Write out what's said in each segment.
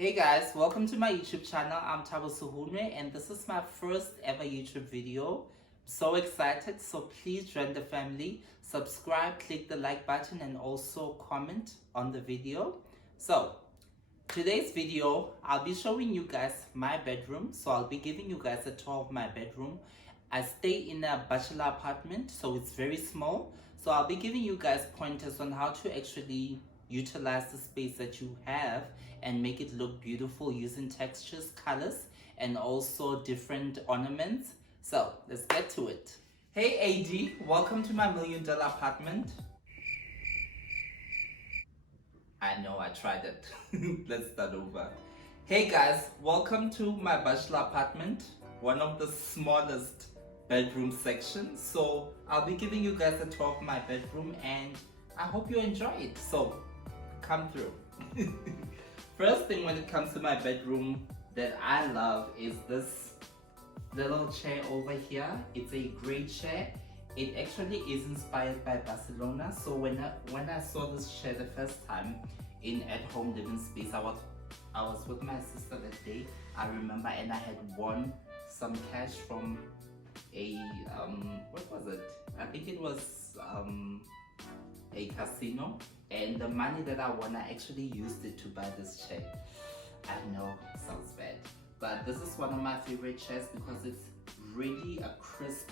Hey guys, welcome to my YouTube channel. I'm Tabo Suhunwe and this is my first ever YouTube video. So excited, so please join the family, subscribe, click the like button and also comment on the video. So today's video, I'll be showing you guys my bedroom. So I'll be giving you guys a tour of my bedroom. I stay in a bachelor apartment, so it's very small. So I'll be giving you guys pointers on how to actually utilize the space that you have and make it look beautiful using textures, colors, and also different ornaments. So let's get to it. Hey AD, welcome to my $1 million apartment. I know, I tried it. Let's start over. Hey guys, welcome to my bachelor apartment, one of the smallest bedroom sections. So I'll be giving you guys a tour of my bedroom and I hope you enjoy it. So come through. First thing when it comes to my bedroom that I love is this little chair over here. It's a gray chair. It actually is inspired by Barcelona. So when I saw this chair the first time in at-home living space, I was with my sister that day, I remember, and I had won some cash from a what was it? I think it was a casino, and the money that I won, I actually used it to buy this chair. I know, sounds bad, but this is one of my favorite chairs because it's really a crisp,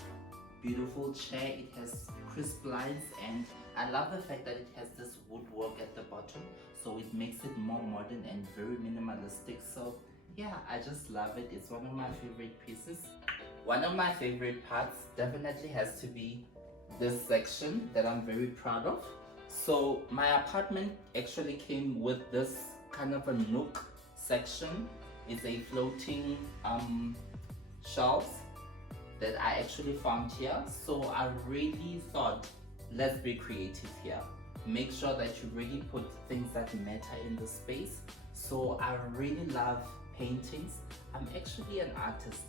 beautiful chair. It has crisp lines and I love the fact that it has this woodwork at the bottom, so it makes it more modern and very minimalistic. So yeah, I just love it. It's one of my favorite pieces. One of my favorite parts definitely has to be this section that I'm very proud of. So my apartment actually came with this kind of a nook section. It's a floating shelves that I actually found here. So I really thought, let's be creative here. Make sure that you really put things that matter in the space. So I really love paintings. I'm actually an artist,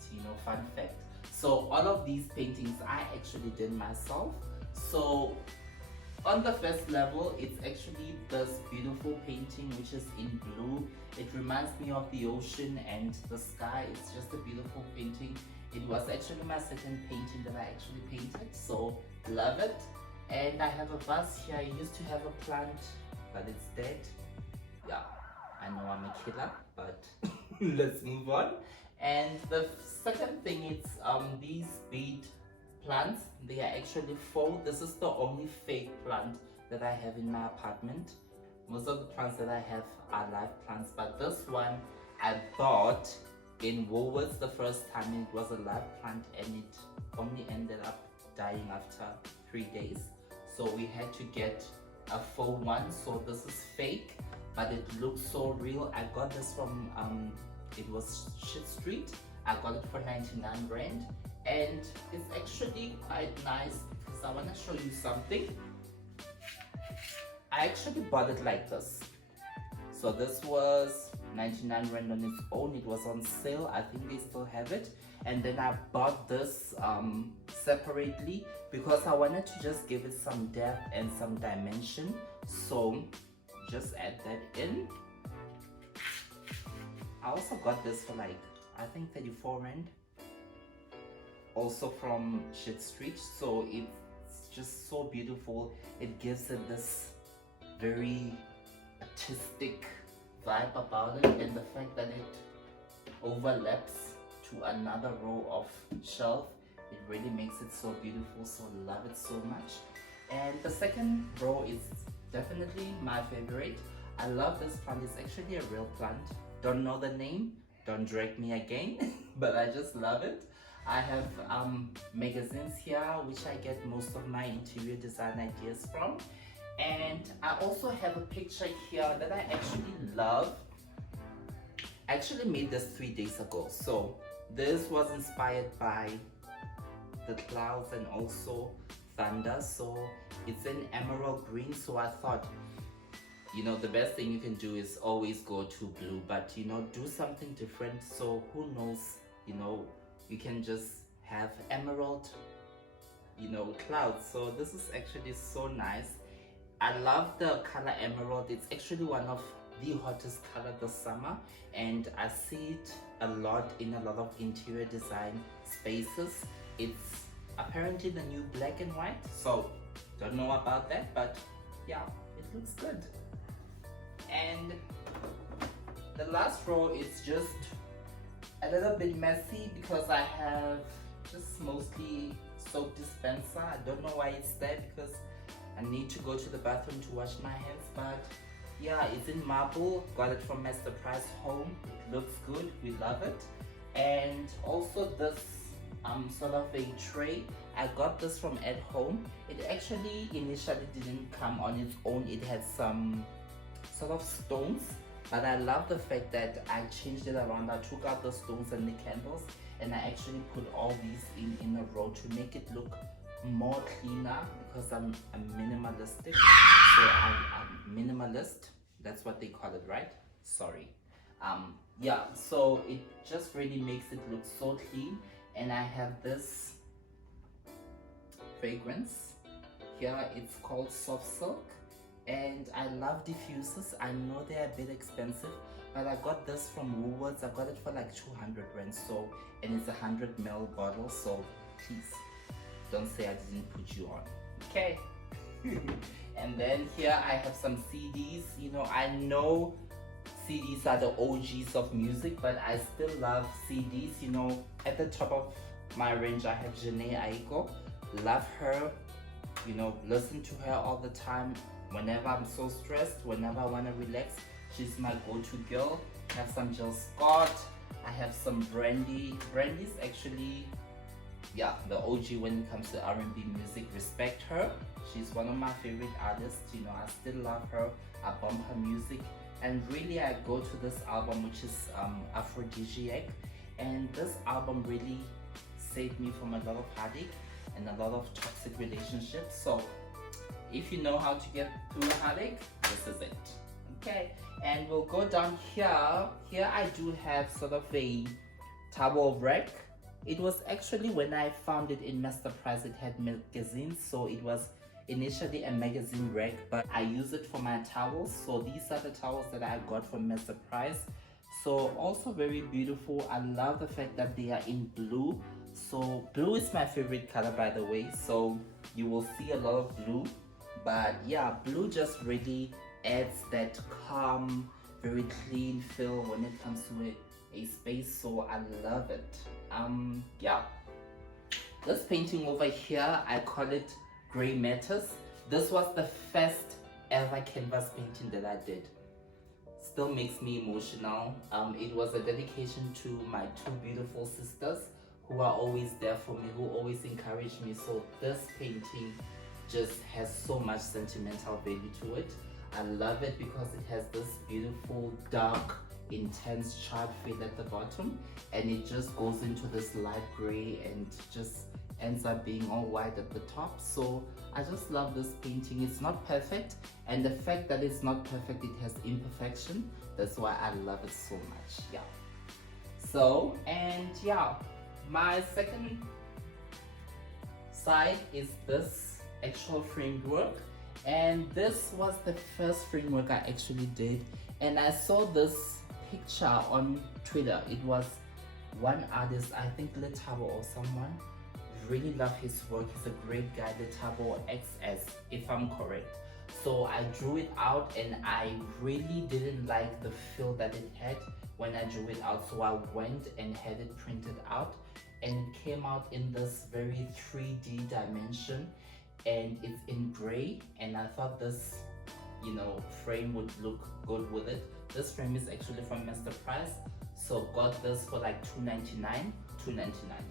fun fact. So all of these paintings I actually did myself. So on the first level, it's actually this beautiful painting which is in blue. It reminds me of the ocean and the sky. It's just a beautiful painting. It was actually my second painting that I actually painted, so love it. And I have a vase here. I used to have a plant, but it's dead. Yeah, I know I'm a killer, but let's move on. And the second thing is these bead plants. They are actually faux. This is the only fake plant that I have in my apartment. Most of the plants that I have are live plants, but this one I bought in Woolworths the first time, and it was a live plant and it only ended up dying after 3 days. So we had to get a faux one. So this is fake, but it looks so real. I got this from it was Shit Street. I got it for 99 Rand, and it's actually quite nice because I want to show you something. I actually bought it like this. So this was 99 Rand on its own. It was on sale. I think they still have it. And then I bought this separately because I wanted to just give it some depth and some dimension. So just add that in. I also got this for like, I think 34 Rand. Also from Shit Street. So it's just so beautiful. It gives it this very artistic vibe about it, and the fact that it overlaps to another row of shelf, it really makes it so beautiful. So love it so much. And the second row is definitely my favorite. I love this plant. It's actually a real plant. Don't know the name, don't drag me again, but I just love it. I have magazines here which I get most of my interior design ideas from. And I also have a picture here that I actually love. I actually made this 3 days ago. So this was inspired by the clouds and also thunder. So it's in emerald green. So I thought, the best thing you can do is always go to blue, but do something different. So who knows, you can just have emerald, clouds. So this is actually so nice. I love the color emerald. It's actually one of the hottest color this summer, and I see it a lot in a lot of interior design spaces. It's apparently the new black and white, so don't know about that, but yeah, it looks good. And the last row is just a little bit messy because I have just mostly soap dispenser. I don't know why it's there because I need to go to the bathroom to wash my hands, but yeah, it's in marble. Got it from Master Price Home. It looks good, we love it. And also this sort of a tray, I got this from At Home. It actually initially didn't come on its own. It had some sort of stones, but I love the fact that I changed it around. I took out the stones and the candles, and I actually put all these in a row to make it look more cleaner because I'm minimalistic. So I'm minimalist, that's what they call it, right? Sorry. Yeah, so it just really makes it look so clean. And I have this fragrance here. It's called Soft Silk, and I love diffusers. I know they're a bit expensive, but I got this from Woolworths. I got it for like 200 rand, so, and it's a 100 ml bottle, so please don't say I didn't put you on. Okay. And then here I have some CDs. You know, I know CDs are the OGs of music, but I still love CDs. You know, at the top of my range I have Janae Aiko. Love her, you know, listen to her all the time. Whenever I'm so stressed, whenever I want to relax, she's my go-to girl. I have some Jill Scott. I have some Brandy. Brandy's actually, yeah, the OG when it comes to R&B music. Respect her. She's one of my favorite artists. You know, I still love her. I bump her music. And really I go to this album, which is Aphrodisiac. And this album really saved me from a lot of heartache and a lot of toxic relationships. So if you know how to get through a heartache, this is it. Okay, and we'll go down here. Here I do have sort of a towel rack. It was actually, when I found it in Master Price, it had magazines, so it was initially a magazine rack, but I use it for my towels. So these are the towels that I got from Master Price. So also very beautiful. I love the fact that they are in blue. So blue is my favorite color, by the way, so you will see a lot of blue. But yeah, blue just really adds that calm, very clean feel when it comes to a space, so I love it. Yeah, this painting over here, I call it Gray Matters. This was the first ever canvas painting that I did. Still makes me emotional. It was a dedication to my two beautiful sisters who are always there for me, who always encourage me. So this painting just has so much sentimental value to it. I love it because it has this beautiful dark intense charred fade at the bottom, and it just goes into this light gray and just ends up being all white at the top. So I just love this painting. It's not perfect, and the fact that it's not perfect, it has imperfection. That's why I love it so much. Yeah. So, and yeah, my second side is this actual framework, and this was the first framework I actually did, and I saw this picture on Twitter. It was one artist, I think Letabo or someone. Really love his work. He's a great guy, Letabo XS, if I'm correct. So I drew it out, and I really didn't like the feel that it had when I drew it out, so I went and had it printed out, and it came out in this very 3D dimension, and it's in gray, and I thought this, you know, frame would look good with it. This frame is actually from Master Price, so got this for like $2.99,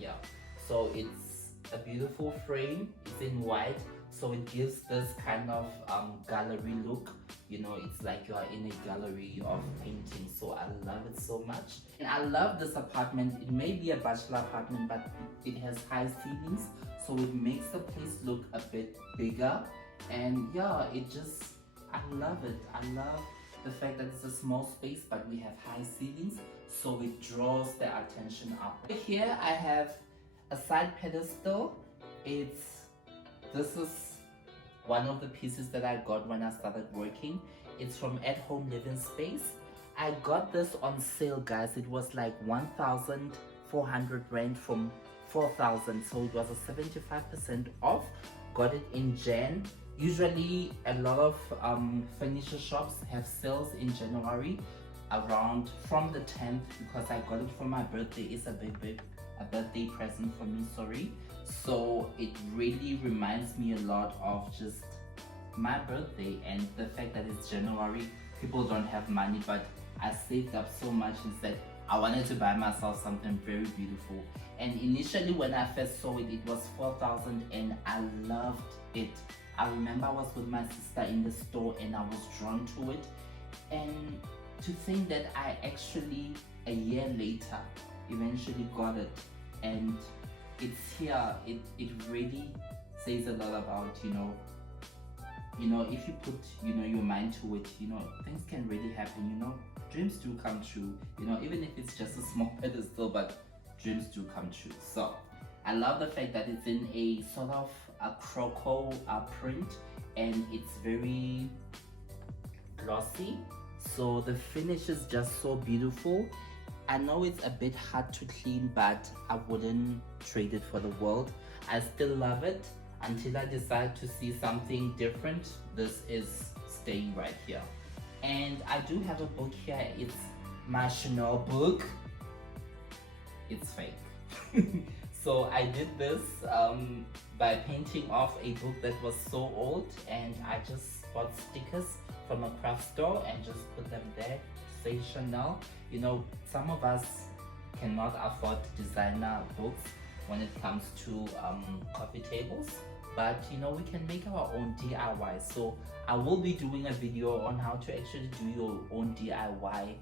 yeah. So it's a beautiful frame. It's in white, so it gives this kind of gallery look. You know, it's like you are in a gallery of paintings. So I love it so much, and I love this apartment. It may be a bachelor apartment, but it has high ceilings, so it makes the place look a bit bigger. And yeah, it just, I love it. I love the fact that it's a small space, but we have high ceilings, so it draws the attention up. Here I have a side pedestal. This is one of the pieces that I got when I started working, It's from At Home Living Space. I got this on sale, guys. It was like 1,400 rand from 4,000, so it was a 75% off. Got it in Jan. Usually a lot of furniture shops have sales in January around from the 10th, because I got it for my birthday. It's a birthday present for me, sorry. So it really reminds me a lot of just my birthday and the fact that it's January. People don't have money, but I saved up so much and said I wanted to buy myself something very beautiful. And initially when I first saw it, it was 4,000 and I loved it. I remember I was with my sister in the store and I was drawn to it. And to think that I actually, a year later, eventually got it, and it's here, it really says a lot about, if you put, your mind to it, things can really happen, dreams do come true, even if it's just a small pedestal, but dreams do come true. So I love the fact that it's in a sort of a croco print, and it's very glossy, so the finish is just so beautiful. I know it's a bit hard to clean, but I wouldn't trade it for the world. I still love it until I decide to see something different. This is staying right here. And I do have a book here. It's my Chanel book. It's fake. So I did this by painting off a book that was so old, and I just bought stickers from a craft store and just put them there to say Chanel. Some of us cannot afford designer books when it comes to coffee tables, but we can make our own DIY. So I will be doing a video on how to actually do your own DIY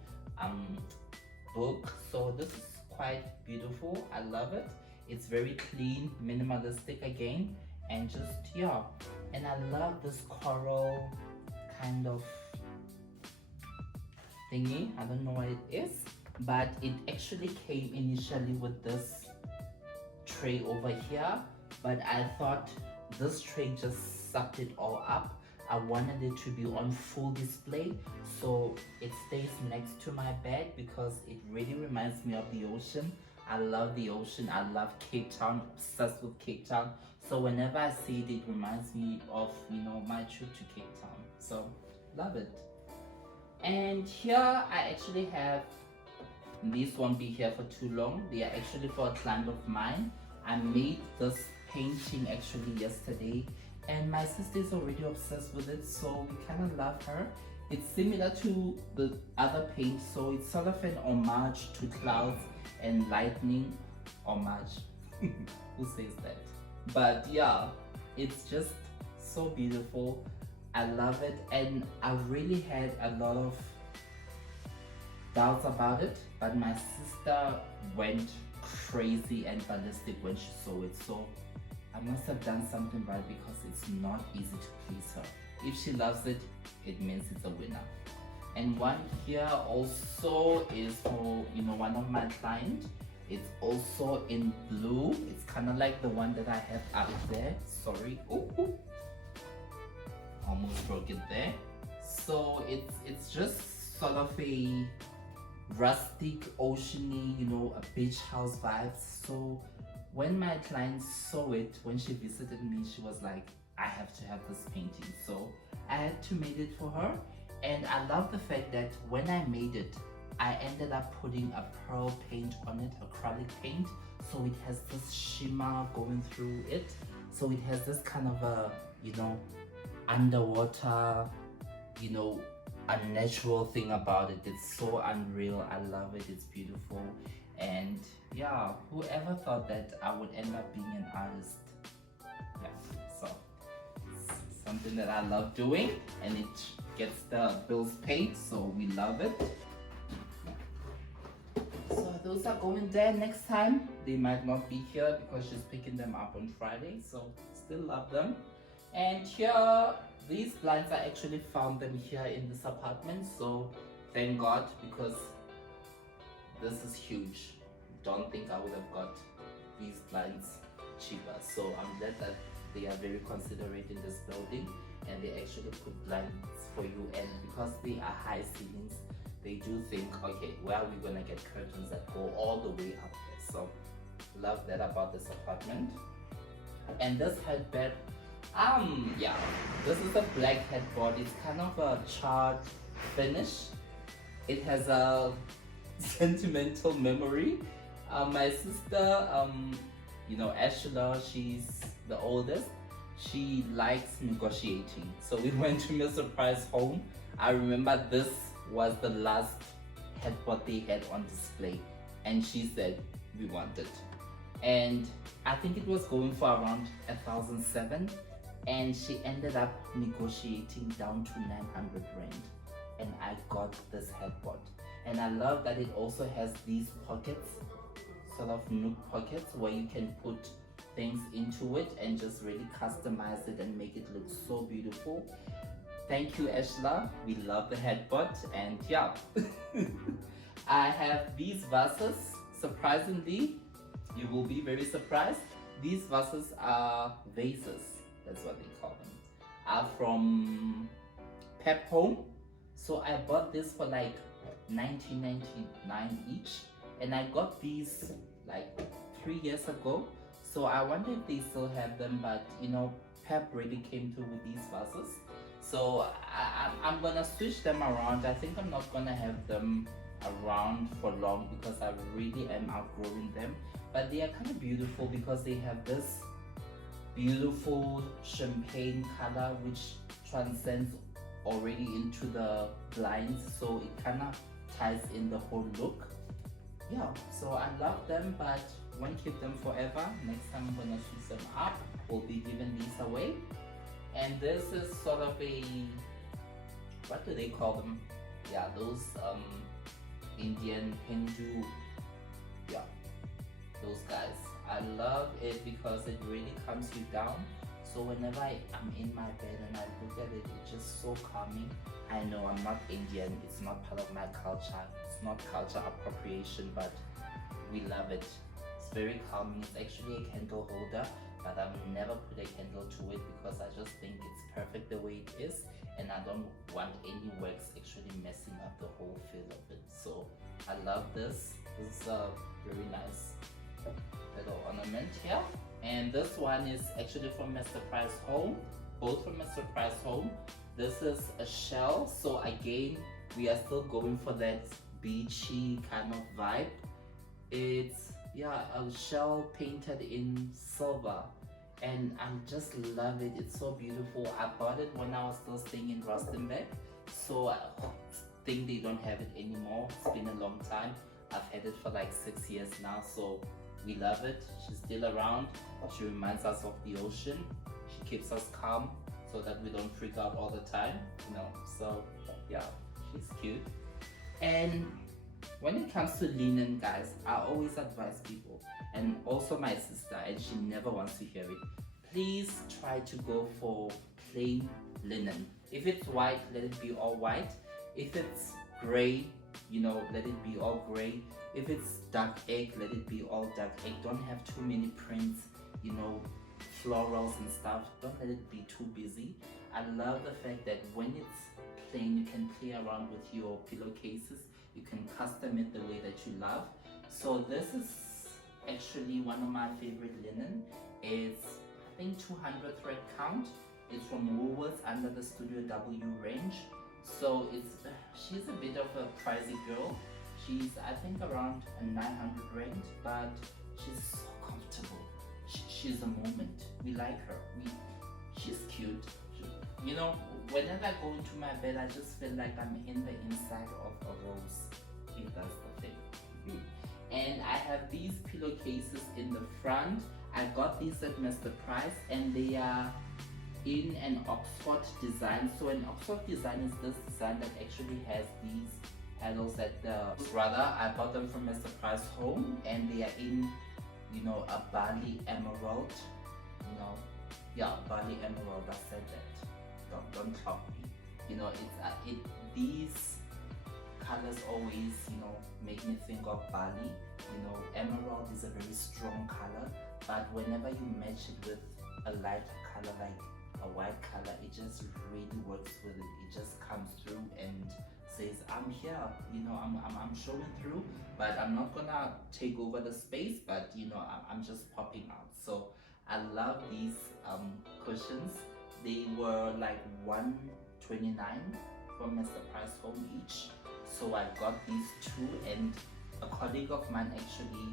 book. So this is quite beautiful. I love it. It's very clean, minimalistic again, and just and I love this coral kind of thingy. I don't know what it is, but it actually came initially with this tray over here, but I thought this tray just sucked it all up. I wanted it to be on full display, so it stays next to my bed because it really reminds me of the ocean. I love the ocean. I love Cape Town, obsessed with Cape Town. So whenever I see it, it reminds me of my trip to Cape Town. So love it. And here I actually have, these won't be here for too long. They are actually for a client of mine. I made this painting actually yesterday, and my sister is already obsessed with it, so we kind of love her. It's similar to the other paint, so it's sort of an homage to clouds and lightning. Homage. Who says that? But yeah, it's just so beautiful. I love it, and I really had a lot of doubts about it, but my sister went crazy and ballistic when she saw it, so I must have done something right because it's not easy to please her. If she loves it, it means it's a winner. And one here also is for one of my clients. It's also in blue. It's kind of like the one that I have up there. Sorry. Ooh. Almost broke it there. So it's just sort of a rustic, oceany, a beach house vibes. So when my client saw it, when she visited me, she was like, I have to have this painting. So I had to make it for her. And I love the fact that when I made it, I ended up putting a pearl paint on it, acrylic paint. So it has this shimmer going through it. So it has this kind of a, underwater, unnatural thing about it. It's so unreal. I love it. It's beautiful. And yeah, whoever thought that I would end up being an artist? Yeah, so it's something that I love doing, and it gets the bills paid, so we love it. So those are going there next time. They might not be here because she's picking them up on Friday, so still love them. And here, these blinds, I actually found them here in this apartment, so thank God, because this is huge. Don't think I would have got these blinds cheaper, so I'm glad that they are very considerate in this building. and they actually put blinds for you, and because they are high ceilings, they do think, okay, where are we gonna get curtains that go all the way up there? So love that about this apartment. And this headbed, yeah, this is a black headboard. It's kind of a charred finish. It has a sentimental memory. My sister, Ashla, she's the oldest. She likes negotiating. So we went to Mr. Price's home. I remember this was the last headboard they had on display, and she said we want it. And I think it was going for around 1,007, and she ended up negotiating down to 900 rand, and I got this headboard. And I love that it also has these pockets, sort of nook pockets, where you can put things into it and just really customize it and make it look so beautiful. Thank you, Ashla. We love the headboard. And yeah, I have these vases. Surprisingly, you will be very surprised. These vases are vases, that's what they call them, are from Pep Home. So I bought this for like 19.99 each, and I got these like 3 years ago. So I wonder if they still have them, but Pep really came through with these vases. So I'm gonna switch them around. I think I'm not gonna have them around for long because I really am outgrowing them. But they are kind of beautiful because they have this beautiful champagne color which transcends already into the blinds, so it kind of ties in the whole look. Yeah, so I love them, but won't keep them forever. Next time I'm gonna switch them up. We'll be giving these away. And this is sort of a, what do they call them? Yeah, those Indian Hindu, yeah, those guys. I love it because it really calms you down. So whenever I'm in my bed and I look at it, it's just so calming. I know I'm not Indian, it's not part of my culture, it's not culture appropriation, but we love it. It's very calming. It's actually a candle holder, but I've never put a candle to it because I just think it's perfect the way it is, and I don't want any wax actually messing up the whole feel of it. So I love this. This is a very nice little ornament here. And this one is actually from Mr. Price Home, both from Mr. Price Home. This is a shell, so again we are still going for that beachy kind of vibe. It's a shell painted in silver, and I just love it. It's so beautiful. I bought it when I was still staying in Rustenburg, so I think they don't have it anymore. It's been a long time. I've had it for like 6 years now, so we love it. She's still around. She reminds us of the ocean. She keeps us calm so that we don't freak out all the time, so yeah, she's cute. And when it comes to linen, guys, I always advise people, and also my sister, and she never wants to hear it, please try to go for plain linen. If it's white, let it be all white. If it's gray, let it be all gray. If it's dark egg, let it be all dark egg. Don't have too many prints, florals and stuff. Don't let it be too busy. I love the fact that when it's plain, you can play around with your pillowcases. You can custom it the way that you love. So this is actually one of my favorite linen. It's, I think, 200 thread count. It's from Woolworths under the Studio W range. So she's a bit of a pricey girl. She's, I think, around 900 rand, but she's so comfortable. She's a moment. We like her. She's cute. Whenever I go into my bed, I just feel like I'm in the inside of a rose, if that's the thing. And I have these pillowcases in the front. I got these at Mr. Price, and they are in an Oxford design. So an Oxford design is this design that actually has these handles at the rather. I bought them from Mr. Price Home, and they are in a Bali emerald. Bali emerald. I said that. Don't clock me. These colors always make me think of Bali. Emerald is a very strong color, but whenever you match it with a lighter color like a white color, it just really works with it. It just comes through and says, I'm here, I'm showing through, but I'm not gonna take over the space, but I'm just popping out. So I love these cushions. They were like 129 from Mr. Price Home each. So I got these two, and a colleague of mine actually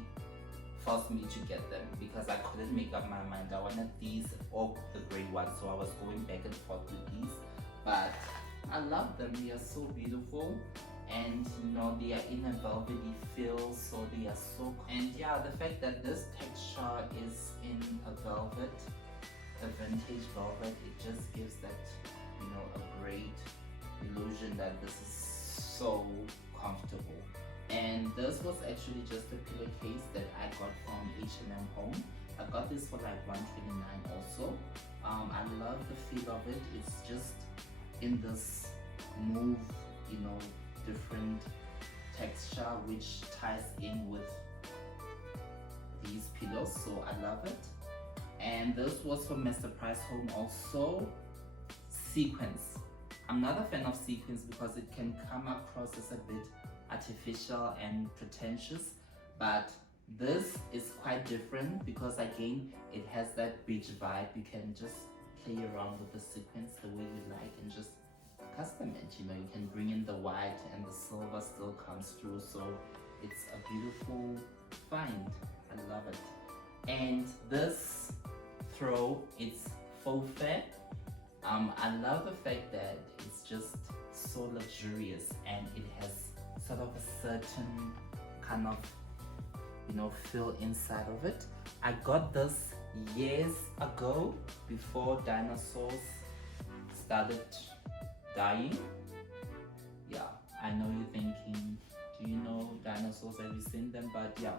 forced me to get them because I couldn't make up my mind. I wanted these or the gray ones, so I was going back and forth with these. But I love them. They are so beautiful, and they are in a velvety feel, so they are so. And yeah, the fact that this texture is in a velvet, a vintage velvet, it just gives that a great illusion that this is so comfortable. And this was actually just a pillowcase that I got from H&M Home. I got this for like 129 also. I love the feel of it. It's just in this mauve, different texture which ties in with these pillows, so I love it. And this was from Mr. Price Home also. Sequins. I'm not a fan of sequins because it can come across as a bit artificial and pretentious, but this is quite different because again it has that beach vibe. You can just play around with the sequins the way you like and just custom it. You can bring in the white and the silver still comes through, so it's a beautiful find. I love it. And this throw, it's faux fur. I love the fact that it's just so luxurious and it has sort of a certain kind of feel inside of it. I got this years ago before dinosaurs started dying. Yeah, I know you're thinking, do you know dinosaurs? Have you seen them? But yeah,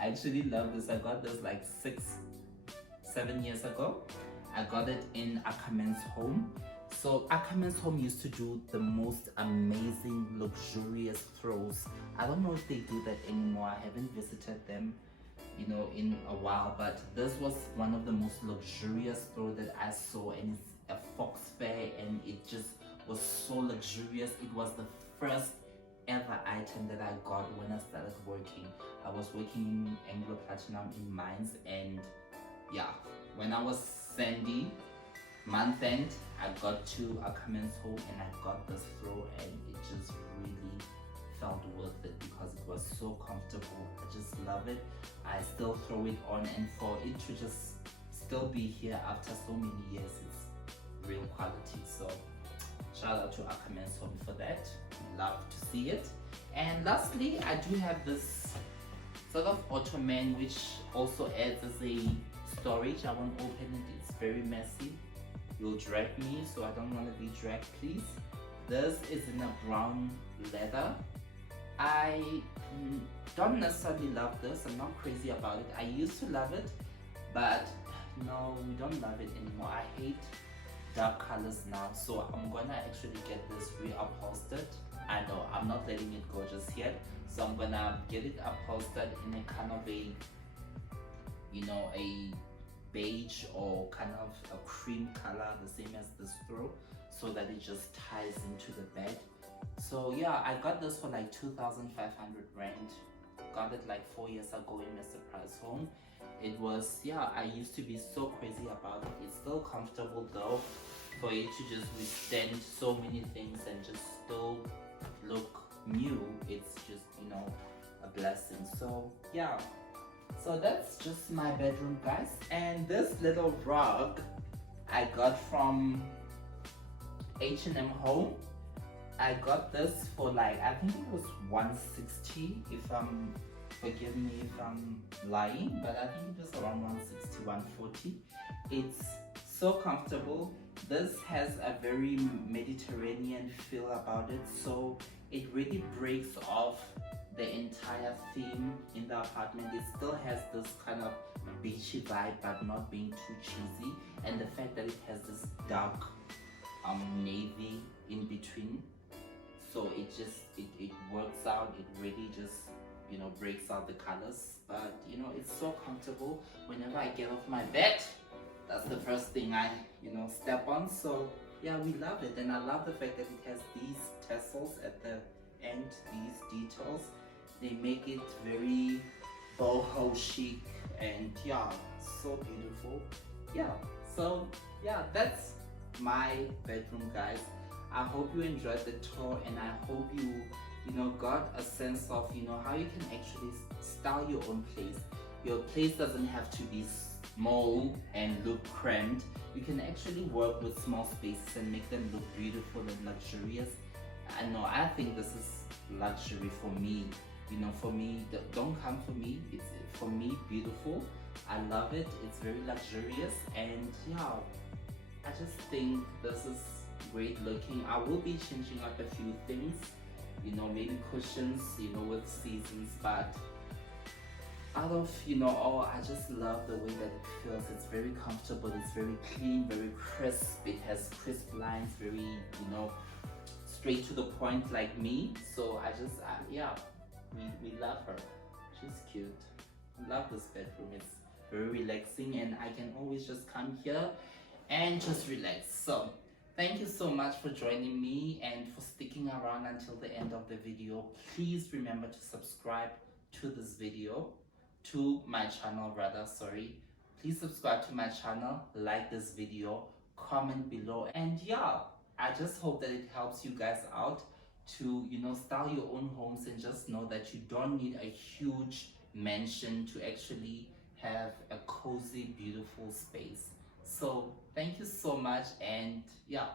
I actually love this. I got this like 6-7 years ago. I got it in Ackerman's Home. So Ackerman's Home used to do the most amazing, luxurious throws. I don't know if they do that anymore. I haven't visited them, in a while. But this was one of the most luxurious throws that I saw, and it's a fox fur, and it just was so luxurious. It was the first ever item that I got when I started working. I was working in Anglo Platinum in mines, and yeah, when I was Sandy month end, I got to Ackerman's Home and I got this throw, and it just really felt worth it because it was so comfortable. I just love it. I still throw it on, and for it to just still be here after so many years, it's real quality. So shout out to Ackerman's Home for that. Love to see it. And lastly, I do have this sort of ottoman which also adds as a storage. I won't open it, it's very messy. You'll drag me, so I don't want to be dragged, please. This is in a brown leather. I don't necessarily love this. I'm not crazy about it. I used to love it, but no, we don't love it anymore. I hate dark colors now, so I'm gonna actually get this reupholstered. I know I'm not letting it go just yet, so I'm gonna get it upholstered in a kind of a a beige or kind of a cream color, the same as this throw, so that it just ties into the bed. So yeah, I got this for like 2,500 rand. Got it like 4 years ago in Mr. Price Home. It was, yeah, I used to be so crazy about it. It's still comfortable though, for it to just withstand so many things and just still look new. It's just, a blessing. So yeah, so that's just my bedroom, guys. And this little rug I got from H&M Home. I got this for like, I think it was 160, forgive me if I'm lying, but I think it was around 160, 140. It's so comfortable. This has a very Mediterranean feel about it, so it really breaks off the entire theme in the apartment. It still has this kind of beachy vibe, but not being too cheesy, and the fact that it has this dark navy in between, so it works out. It really just breaks out the colors, but it's so comfortable. Whenever I get off my bed, that's the first thing I step on. So yeah, we love it, and I love the fact that it has these tassels at the end, these details. They make it very boho chic, and yeah, so beautiful. Yeah, so yeah, that's my bedroom, guys. I hope you enjoyed the tour, and I hope you got a sense of how you can actually style your own place. Your place doesn't have to be small and look cramped. You can actually work with small spaces and make them look beautiful and luxurious. I know, I think this is luxury for me. For me, don't come for me. It's for me beautiful. I love it. It's very luxurious, and yeah, I just think this is great looking. I will be changing up a few things, maybe cushions, with seasons, but out of all, I just love the way that it feels. It's very comfortable, it's very clean, very crisp. It has crisp lines, very straight to the point like me. So yeah, we love her. She's cute. I love this bedroom. It's very relaxing, and I can always just come here and just relax. So thank you so much for joining me and for sticking around until the end of the video. Please remember to subscribe to this video, to my channel rather, sorry. Please subscribe to my channel, like this video, comment below, and yeah, I just hope that it helps you guys out to style your own homes, and just know that you don't need a huge mansion to actually have a cozy, beautiful space. So thank you so much, and yeah,